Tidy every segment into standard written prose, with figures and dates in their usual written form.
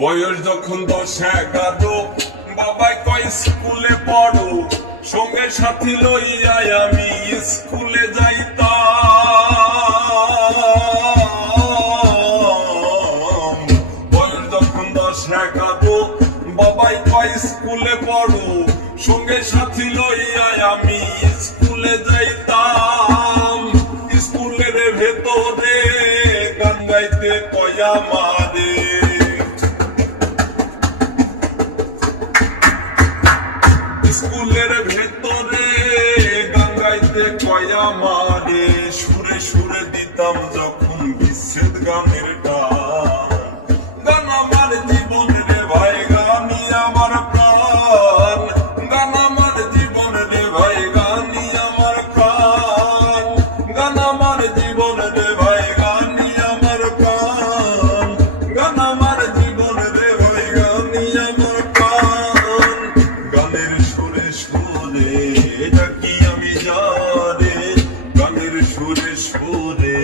বয়স যখন 10-11, বাবাই কয় স্কুলে পড়ো, সঙ্গে সাথী লইয়া আমি স্কুলে যাইতাম। বয়স যখন 10-11, বাবাই কয় স্কুলে পড়ো, সঙ্গে সাথী লইয়া আমি স্কুলে যাইতাম। স্কুলের ভেতরে গান গাইতে কয় আমারে, স্কুলের ভেতরে গান গাইতে কয় আমারে। সুরে সুরে দিতাম যখন বিচ্ছেদ গানের টান। গান আমার জীবন রে ভাই, গানই আমার প্রাণ। গান আমার জীবন রে ভাই, গানই আমার প্রাণ। গান আমার জীবন রে ভাই, গানই আমার প্রাণ। গান আমার জীবন রে ভাই, গানই আমার প্রাণ। গানের সুরে সুরে ডাকি আমি যারে, গানের সুরে সুরে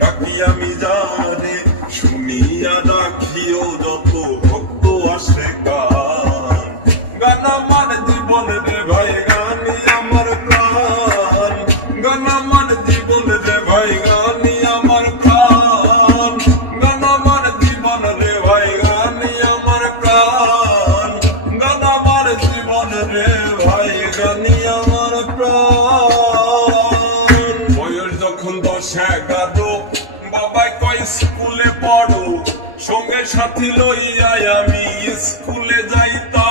ডাকি আমি যারে। শুনিয়া রাখিও যত ভক্ত আসে গান। গান আমার জীবন রে ভাই, গানই আমার প্রাণ। গান আমার জীবন রে ভাই, গানই আমার প্রাণ। গান আমার জীবন রে ভাই, গানই আমার প্রাণ। গান আমার জীবন রে ভাই, গানই আমার প্রাণ। বয়স যখন 10-11, বাবাই কয় স্কুলে পড়ো, সঙ্গে সাথী লইয়া আমি স্কুলে যাইতাম।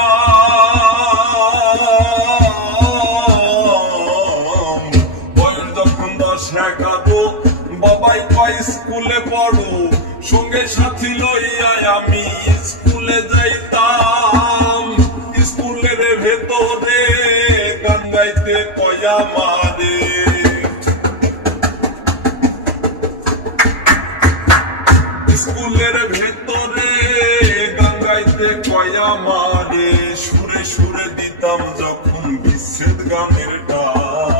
বয়স যখন 10-11, বাবাই কয় স্কুলে পড়ো, সঙ্গে সাথী লইয়া আমি স্কুলে যাইতাম। স্কুলের ভেতরে গান গাইতে কয় আমারে, স্কুলের ভেতরে গান গাইতে কয় আমারে। সুরে সুরে দিতাম যখন বিচ্ছেদ গানের টান।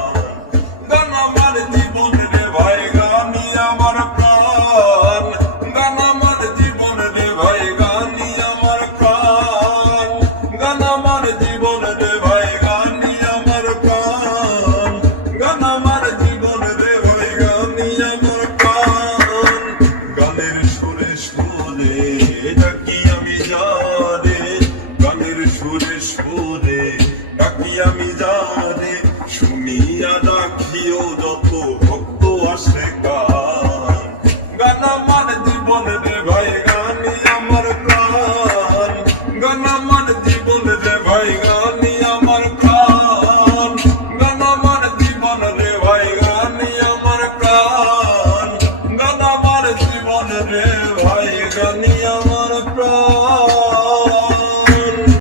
গান আমার জীবন রে ভাই, গানই আমার প্রাণ। গান আমার জীবন রে ভাই, গানই আমার প্রাণ। গান আমার জীবন রে ভাই, গানই আমার প্রাণ। গান আমার জীবন রে ভাই, গানই আমার প্রাণ। গানের সুরে সুরে ডাকি আমি যারে, গানের সুরে সুরে ডাকি আমি যারে। শুনিয়া রাখিও যত ভক্ত আসে গান। গান আমার জীবন রে ভাই, গানই আমার প্রাণ। গান আমার জীবন রে ভাই, গানই আমার প্রাণ। গান আমার জীবন রে ভাই, গানই আমার প্রাণ। গান আমার জীবন রে ভাই, গানই আমার প্রাণ।